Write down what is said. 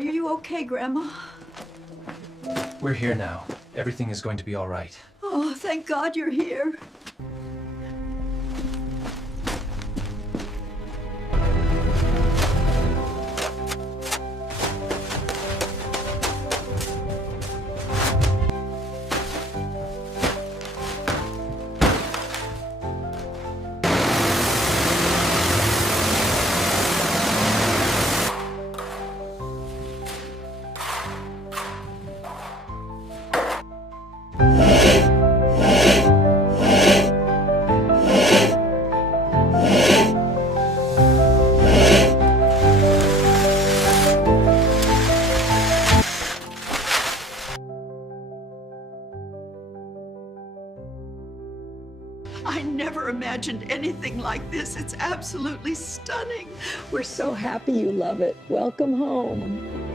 Are you okay, Grandma? We're here now. Everything is going to be all right. Oh, thank God you're here. I never imagined anything like this. It's absolutely stunning. We're so happy you love it. Welcome home.